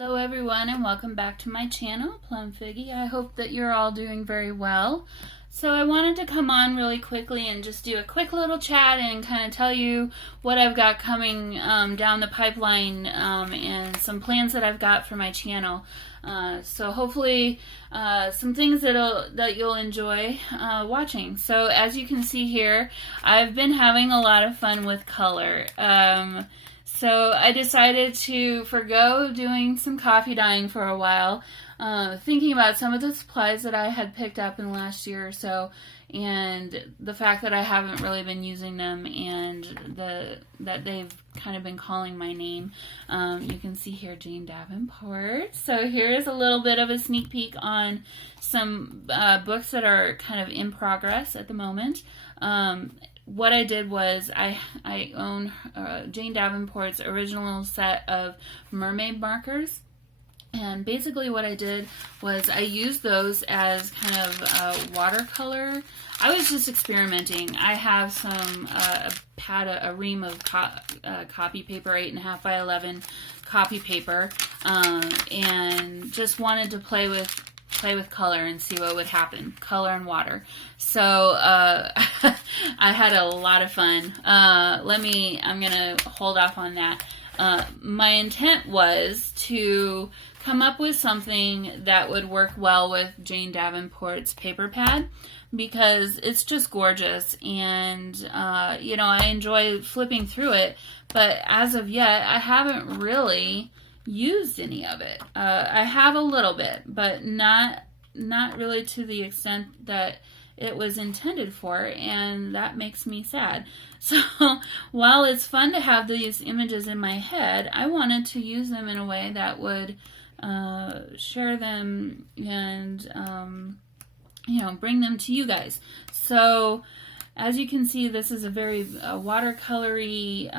Hello everyone and welcome back to my channel, Plum Figgy. I hope that you're all doing very well. So I wanted to come on really quickly and just do a quick little chat and kind of tell you what I've got coming down the pipeline and some plans that I've got for my channel. So hopefully some things that you'll enjoy watching. So as you can see here, I've been having a lot of fun with color. So I decided to forgo doing some coffee dyeing for a while, thinking about some of the supplies that I had picked up in the last year or so, and the fact that I haven't really been using them, and that they've kind of been calling my name. You can see here Jane Davenport. So here is a little bit of a sneak peek on some books that are kind of in progress at the moment. What I did was I own Jane Davenport's original set of mermaid markers, and basically what I did was I used those as kind of watercolor. I was just experimenting. I have some a ream of copy paper, 8.5 by 11 copy paper, and just wanted to play with color and see what would happen. Color and water. So I had a lot of fun. I'm gonna hold off on that. My intent was to come up with something that would work well with Jane Davenport's paper pad, because it's just gorgeous, and I enjoy flipping through it, but as of yet I haven't really used any of it. I have a little bit, but not really to the extent that it was intended for, and that makes me sad. So while it's fun to have these images in my head, I wanted to use them in a way that would share them and bring them to you guys. So as you can see, this is a very watercolory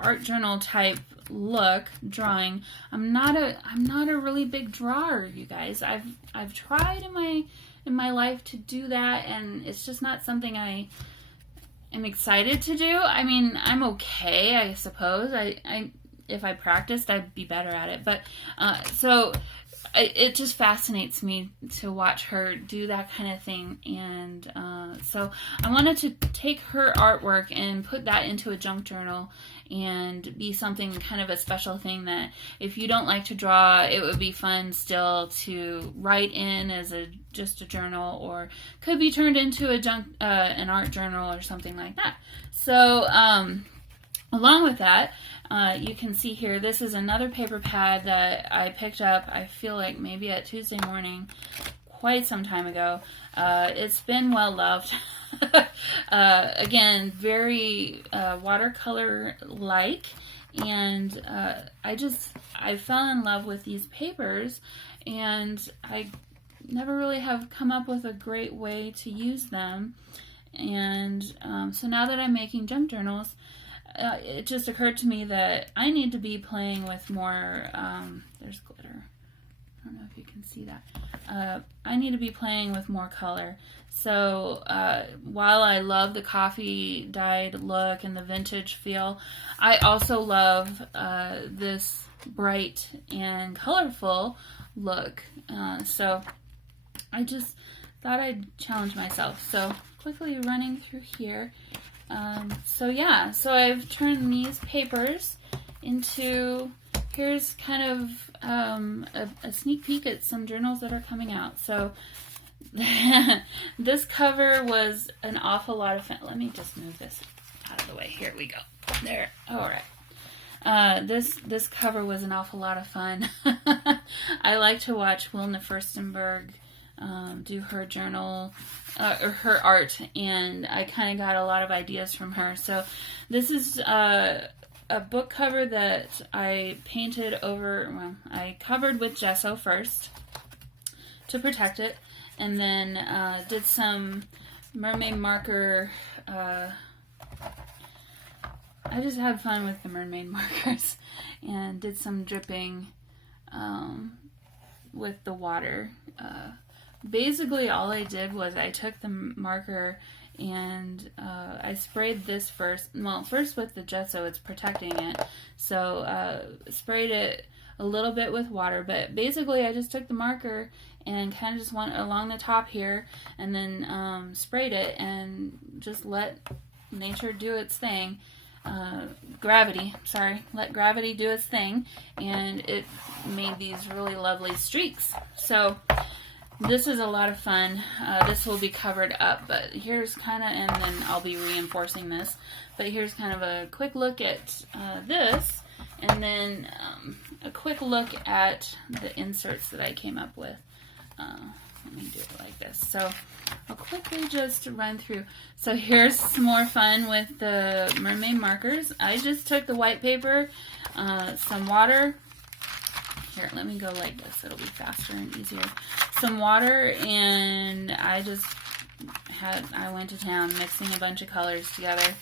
art journal type look drawing. I'm not a really big drawer, you guys. I've tried in my life to do that, and it's just not something I am excited to do. I mean, I'm okay, I suppose. I if I practiced, I'd be better at it. But it just fascinates me to watch her do that kind of thing, and so I wanted to take her artwork and put that into a junk journal and be something kind of a special thing that if you don't like to draw, it would be fun still to write in as just a journal, or could be turned into an art journal or something like that. So along with that, you can see here, this is another paper pad that I picked up, I feel like maybe at Tuesday morning, quite some time ago. It's been well loved. Again, very watercolor-like, and I fell in love with these papers, and I never really have come up with a great way to use them. And so now that I'm making junk journals, it just occurred to me that I need to be playing with more, there's glitter, I don't know if you can see that. I need to be playing with more color. So while I love the coffee dyed look and the vintage feel, I also love this bright and colorful look. So I just thought I'd challenge myself. So quickly running through here. So I've turned these papers into, here's kind of a sneak peek at some journals that are coming out. So this cover was an awful lot of fun. Let me just move this out of the way. Here we go. There. All right. This cover was an awful lot of fun. I like to watch Wilna Furstenberg do her journal or her art, and I kind of got a lot of ideas from her. So this is a book cover that I painted over, well, I covered with gesso first to protect it, and then did some mermaid marker. I just had fun with the mermaid markers and did some dripping with the water. Basically all I did was I took the marker and I sprayed this first with the gesso, it's protecting it. So sprayed it a little bit with water. But basically I just took the marker and kind of just went along the top here and then sprayed it and just let nature do its thing. Let gravity do its thing, and it made these really lovely streaks. So this is a lot of fun. This will be covered up, but here's kind of, and then I'll be reinforcing this, but here's kind of a quick look at this, and then a quick look at the inserts that I came up with. Let me do it like this. So I'll quickly just run through. So here's some more fun with the mermaid markers. I just took the white paper, some water. Here, let me go like this. It'll be faster and easier. Some water, and I went to town mixing a bunch of colors together.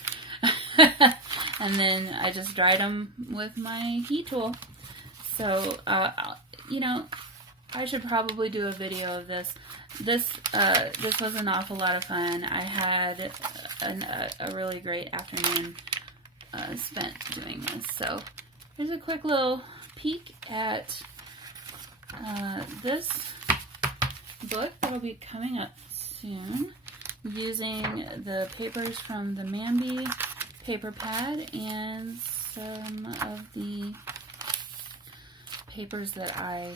And then I just dried them with my heat tool. So, you know, I should probably do a video of this. This was an awful lot of fun. I had a really great afternoon spent doing this. So here's a quick little peek at this book that'll be coming up soon, using the papers from the Mambi paper pad and some of the papers that I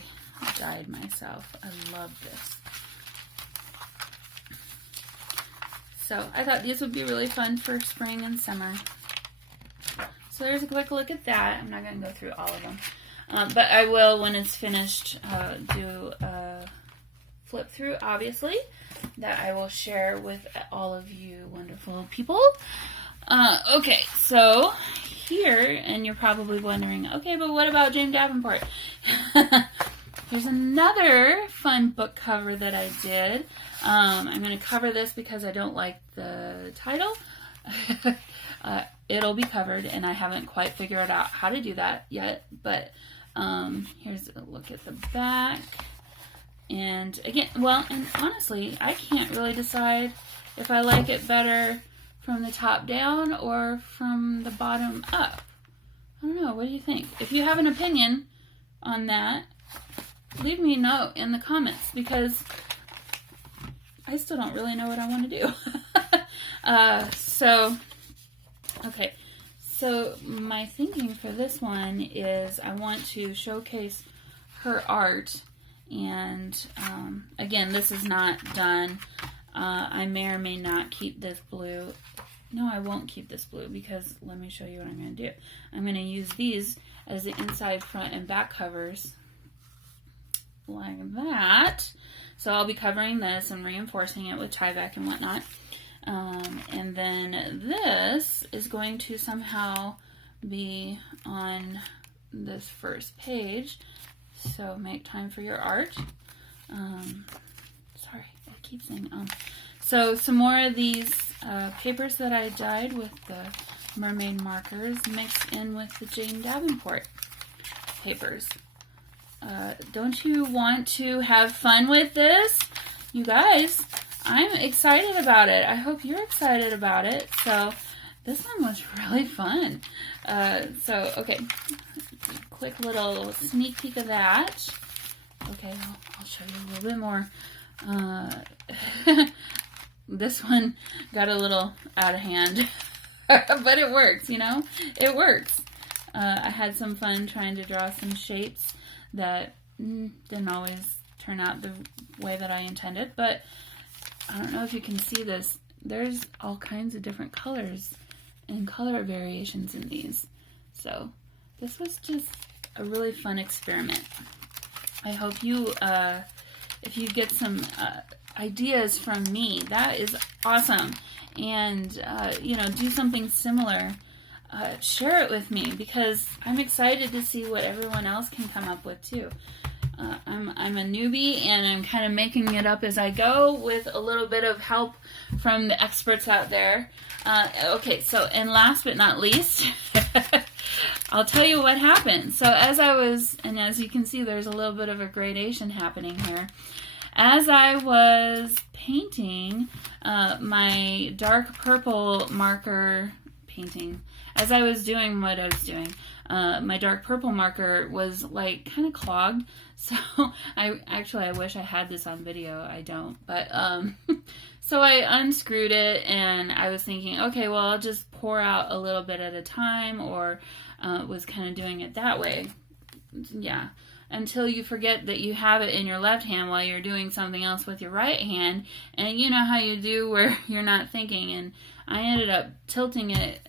dyed myself. I love this. So I thought these would be really fun for spring and summer. So there's a quick look at that. I'm not going to go through all of them. But I will, when it's finished, do a flip through, obviously, that I will share with all of you wonderful people. Okay, so here, and you're probably wondering, okay, but what about Jane Davenport? There's another fun book cover that I did. I'm going to cover this because I don't like the title. It'll be covered, and I haven't quite figured out how to do that yet. But here's a look at the back. And again, well, and honestly, I can't really decide if I like it better from the top down or from the bottom up. I don't know. What do you think? If you have an opinion on that, leave me a note in the comments, because I still don't really know what I want to do. Okay. So my thinking for this one is I want to showcase her art. And again, this is not done. I may or may not keep this blue. No, I won't keep this blue, because let me show you what I'm going to do. I'm going to use these as the inside, front, and back covers, like that. So I'll be covering this and reinforcing it with Tyvek and whatnot. And then this is going to somehow be on this first page. So make time for your art. Sorry, I keep saying So some more of these papers that I dyed with the mermaid markers mixed in with the Jane Davenport papers. Don't you want to have fun with this? You guys, I'm excited about it. I hope you're excited about it. So this one was really fun. Okay, quick little sneak peek of that. Okay, I'll show you a little bit more. This one got a little out of hand, but it works, you know? It works. I had some fun trying to draw some shapes that didn't always turn out the way that I intended, but I don't know if you can see this. There's all kinds of different colors and color variations in these. So this was just a really fun experiment. I hope you, if you get some ideas from me, that is awesome. And, you know, do something similar. Share it with me, because I'm excited to see what everyone else can come up with too. I'm a newbie, and I'm kind of making it up as I go with a little bit of help from the experts out there. Okay, so, and last but not least, I'll tell you what happened. So as you can see, there's a little bit of a gradation happening here. As I was painting my dark purple marker painting, as I was doing what I was doing, my dark purple marker was like kind of clogged. So I wish I had this on video. I don't, but so I unscrewed it, and I was thinking, okay, well, I'll just pour out a little bit at a time, or was kind of doing it that way. Yeah. Until you forget that you have it in your left hand while you're doing something else with your right hand. And you know how you do where you're not thinking. And I ended up tilting it.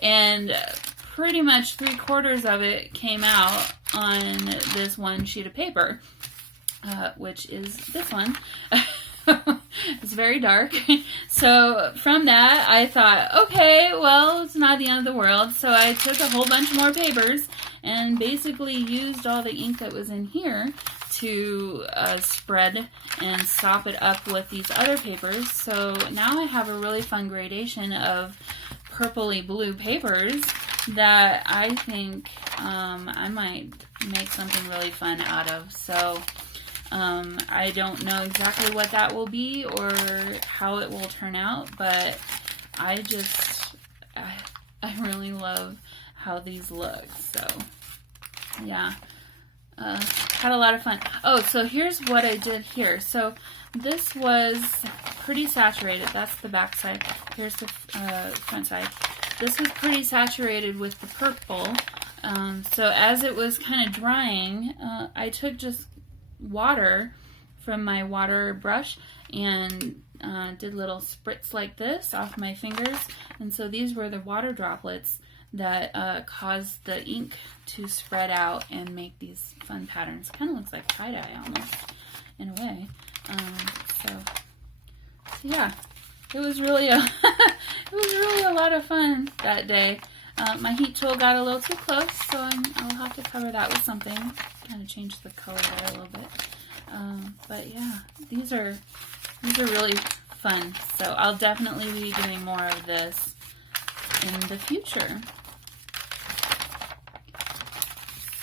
And pretty much 3/4 of it came out on this one sheet of paper. Which is this one. It's very dark. So from that, I thought, okay, well, it's not the end of the world. So I took a whole bunch more papers and basically used all the ink that was in here to spread and sop it up with these other papers. So now I have a really fun gradation of purpley blue papers that I think I might make something really fun out of. So I don't know exactly what that will be or how it will turn out, but I really love how these look. So yeah, had a lot of fun. Oh, so here's what I did here. So this was pretty saturated. That's the back side. Here's the front side. This was pretty saturated with the purple. So as it was kind of drying, I took just water from my water brush and did little spritz like this off my fingers. And so these were the water droplets that caused the ink to spread out and make these fun patterns. Kind of looks like tie-dye almost, in a way. So yeah, it was really a lot of fun that day. My heat tool got a little too close, so I'll have to cover that with something. Kind of change the color there a little bit. But yeah, these are really fun. So I'll definitely be doing more of this in the future.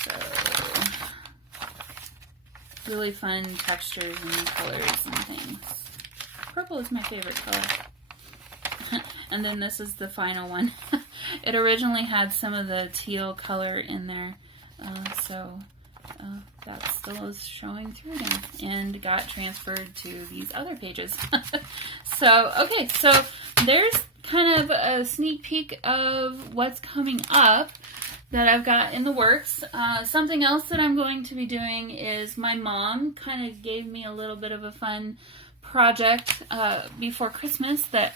So really fun textures and colors and things. Purple is my favorite color. And then this is the final one. It originally had some of the teal color in there, so that still is showing through now and got transferred to these other pages. So, okay, so there's kind of a sneak peek of what's coming up that I've got in the works. Something else that I'm going to be doing is my mom kind of gave me a little bit of a fun project before Christmas that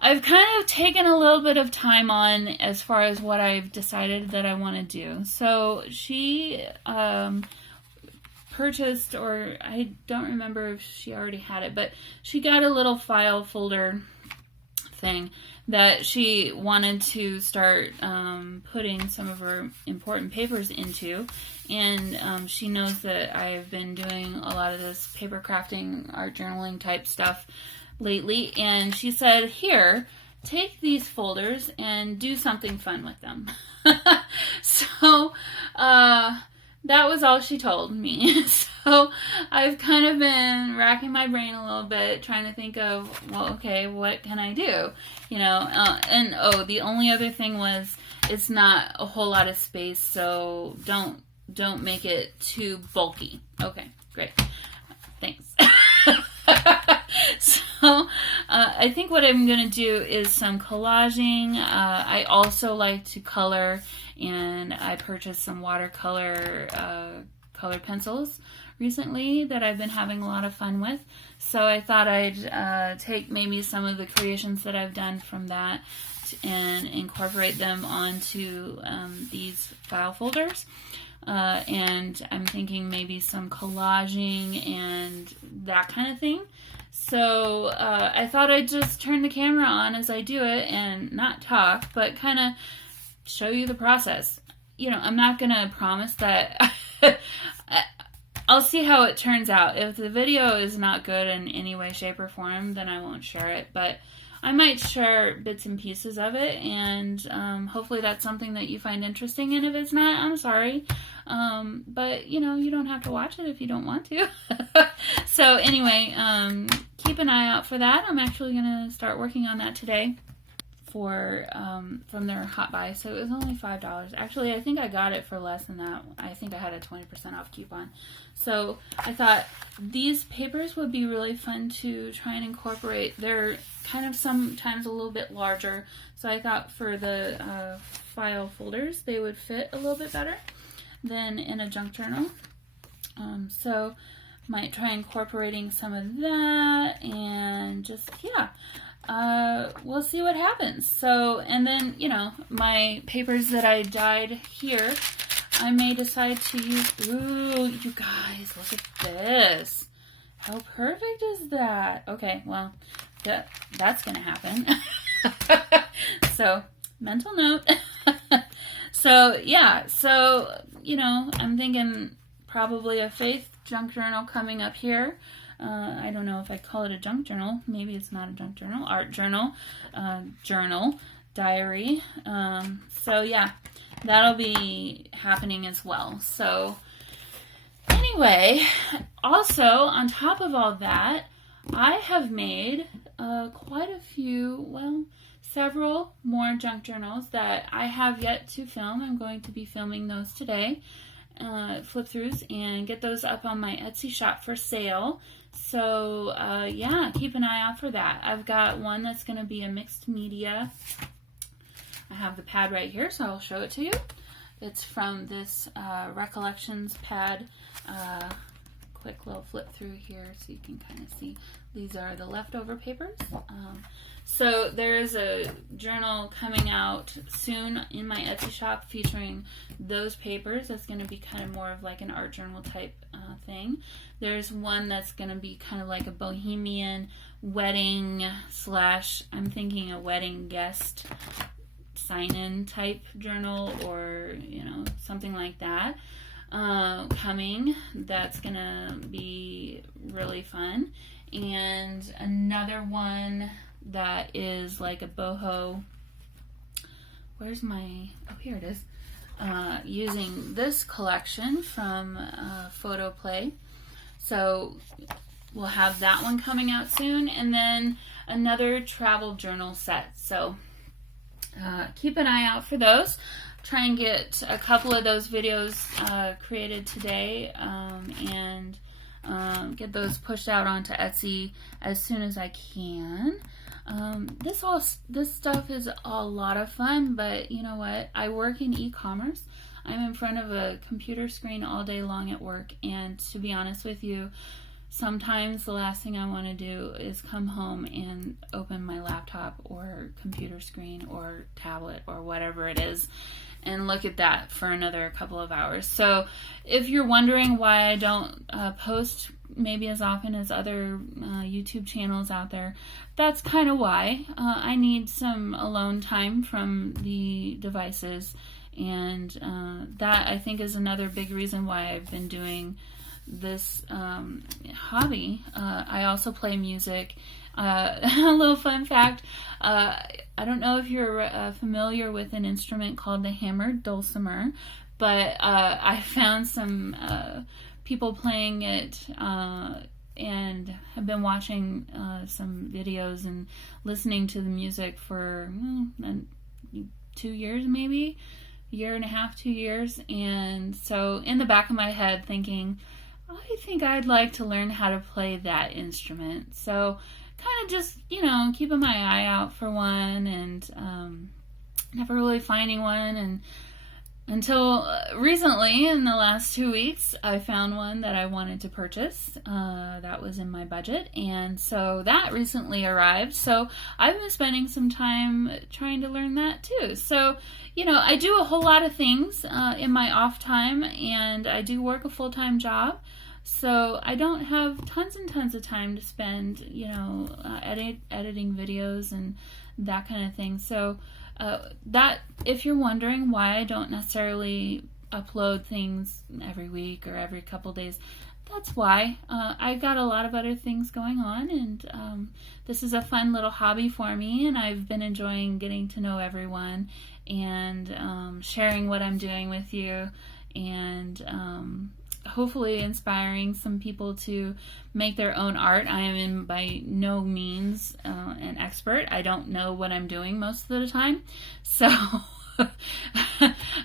I've kind of taken a little bit of time on as far as what I've decided that I want to do. So she purchased, or I don't remember if she already had it, but she got a little file folder thing that she wanted to start putting some of her important papers into. And she knows that I've been doing a lot of this paper crafting, art journaling type stuff lately, and she said, here, take these folders and do something fun with them. So that was all she told me. So I've kind of been racking my brain a little bit trying to think of, well, okay, what can I do, you know? And oh, the only other thing was it's not a whole lot of space, so don't make it too bulky. Okay, great, thanks. So I think what I'm going to do is some collaging. I also like to color, and I purchased some watercolor colored pencils recently that I've been having a lot of fun with. So I thought I'd take maybe some of the creations that I've done from that and incorporate them onto these file folders. And I'm thinking maybe some collaging and that kind of thing. So I thought I'd just turn the camera on as I do it and not talk, but kind of show you the process. You know, I'm not going to promise that I'll see how it turns out. If the video is not good in any way, shape, or form, then I won't share it. But I might share bits and pieces of it, and hopefully that's something that you find interesting. And if it's not, I'm sorry. But, you know, you don't have to watch it if you don't want to. So anyway, keep an eye out for that. I'm actually going to start working on that today. for from their Hot Buy, so it was only $5. Actually, I think I got it for less than that. I think I had a 20% off coupon. So I thought these papers would be really fun to try and incorporate. They're kind of sometimes a little bit larger, so I thought for the file folders they would fit a little bit better than in a junk journal. So might try incorporating some of that, and just, yeah. We'll see what happens. So, and then, you know, my papers that I dyed here, I may decide to use, ooh, you guys, look at this. How perfect is that? Okay, well, that's gonna happen. So, mental note. So, yeah, so, you know, I'm thinking probably a Faith junk journal coming up here. I don't know if I call it a junk journal. Maybe it's not a junk journal. Art journal, journal, diary. So yeah, that'll be happening as well. So anyway, also on top of all that, I have made quite a few, well, several more junk journals that I have yet to film. I'm going to be filming those today. Flip throughs, and get those up on my Etsy shop for sale. So yeah, keep an eye out for that. I've got one that's going to be a mixed media. I have the pad right here, so I'll show it to you. It's from this Recollections pad. Quick little flip through here so you can kind of see. These are the leftover papers. So there is a journal coming out soon in my Etsy shop featuring those papers. That's going to be kind of more of like an art journal type thing. There's one that's going to be kind of like a bohemian wedding slash, I'm thinking a wedding guest sign-in type journal, or, you know, something like that. Coming, that's going to be really fun. And another one that is like a boho, where's my, oh, here it is, using this collection from Photoplay. So we'll have that one coming out soon, and then another travel journal set. So keep an eye out for those. Try and get a couple of those videos created today, and get those pushed out onto Etsy as soon as I can. This stuff is a lot of fun, but you know what? I work in e-commerce. I'm in front of a computer screen all day long at work, and to be honest with you, sometimes the last thing I want to do is come home and open my laptop or computer screen or tablet or whatever it is and look at that for another couple of hours. So if you're wondering why I don't post maybe as often as other YouTube channels out there, that's kind of why. I need some alone time from the devices, and that I think is another big reason why I've been doing this hobby. I also play music. A little fun fact, I don't know if you're familiar with an instrument called the hammered dulcimer, but I found some people playing it and have been watching some videos and listening to the music for 2 years, maybe a year and a half, 2 years. And so in the back of my head thinking, I think I'd like to learn how to play that instrument. So kind of just, you know, keeping my eye out for one, and never really finding one. And until recently, in the last 2 weeks, I found one that I wanted to purchase. That was in my budget, and so that recently arrived. So I've been spending some time trying to learn that too. So, you know, I do a whole lot of things in my off time, and I do work a full-time job. So I don't have tons and tons of time to spend, you know, editing videos and that kind of thing. So that, if you're wondering why I don't necessarily upload things every week or every couple days, that's why. I've got a lot of other things going on, and this is a fun little hobby for me, and I've been enjoying getting to know everyone and sharing what I'm doing with you, and hopefully inspiring some people to make their own art. I am by no means an expert. I don't know what I'm doing most of the time. So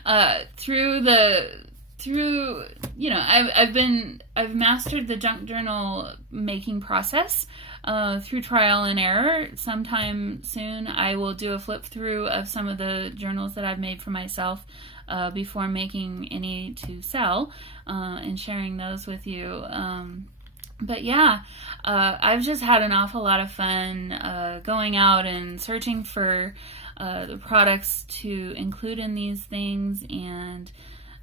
I've mastered the junk journal making process through trial and error. Sometime soon I will do a flip through of some of the journals that I've made for myself before making any to sell and sharing those with you. But yeah, I've just had an awful lot of fun going out and searching for the products to include in these things, and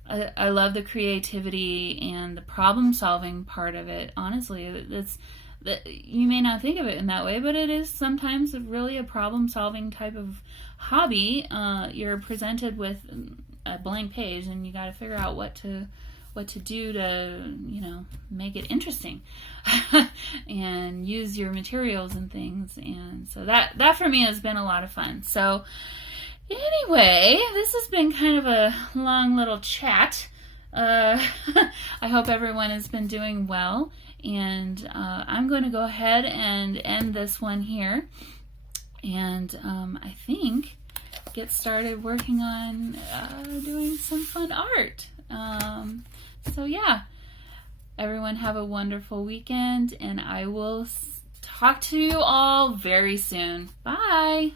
I love the creativity and the problem-solving part of it. Honestly, you may not think of it in that way, but it is sometimes really a problem-solving type of hobby. You're presented with a blank page, and you got to figure out what to do to, make it interesting and use your materials and things. And so that for me has been a lot of fun. So anyway, this has been kind of a long little chat. I hope everyone has been doing well, and I'm going to go ahead and end this one here, and I think get started working on doing some fun art. So yeah, everyone have a wonderful weekend, and I will talk to you all very soon. Bye!